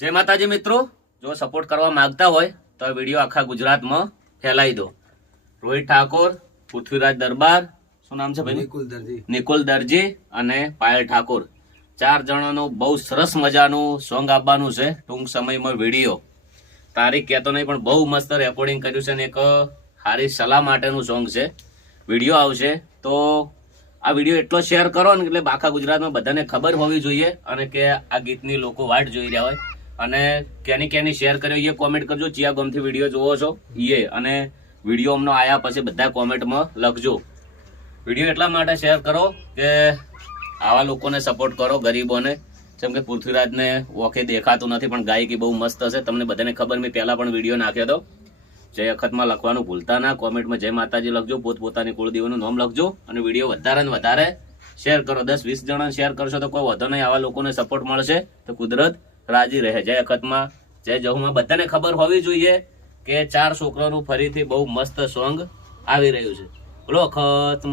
જય માતાજી મિત્રો. જો સપોર્ટ કરવા માંગતા હોય તો વીડિયો આખા ગુજરાતમાં ફેલાઈ દો. રોહિત ઠાકોર પૃથ્વીરાજ દરબાર શું નામ છે ભાઈ નિકુલ દરજી. નિકુલ દરજી અને પાયલ ઠાકોર. ચાર જણાનું બહુ સરસ મજાનું સોંગ આપવાનું છે ટૂંક સમયમાં વીડિયો તારીખ કહેતો નહીં પણ બહુ મસ્ત રેકોર્ડિંગ કર્યું છે અને એક સારી સલાહ માટેનું સોંગ છે. વીડિયો આવશે. તો આ વીડિયો એટલો શેર કરો ને એટલે આખા ગુજરાતમાં બધાને ખબર હોવી જોઈએ અને કે આ ગીતની લોકો વાટ જોઈ રહ્યા હોય. અને કેની કેની શેર કર્યો એ કોમેન્ટ કરજો. ચિયા ગમથી વીડિયો જોવો છો. એ અને વીડિયો અમને આયા પછી બધા કોમેન્ટમાં લખજો. વીડિયો એટલા માટે શેર કરો કે આવા લોકોને સપોર્ટ કરો, ગરીબોને. જેમ કે પૃથ્વીરાજને ઓખે દેખાતું નથી, પણ ગાયકી બહુ મસ્ત હશે. તમને બધાને ખબર, મેં પહેલાં પણ વીડિયો નાખ્યો હતો. જય અખતમાં લખવાનું ભૂલતા ના. કોમેન્ટમાં જય માતાજી લખજો, પોતપોતાની કુળદેવીનું નામ લખજો અને વીડિયો વધારે ને વધારે શેર કરો. દસ વીસ જણા શેર કરશો તો કોઈ વધો નહીં. આવા લોકોને સપોર્ટ મળશે તો કુદરત રાજી રહે. જય અખતમાં, જય જહુમાં. બધાને ખબર હોવી જોઈએ કે ચાર છોકરાનું ફરીથી બહુ મસ્ત સોંગ આવી રહ્યું છે. બોલો અખત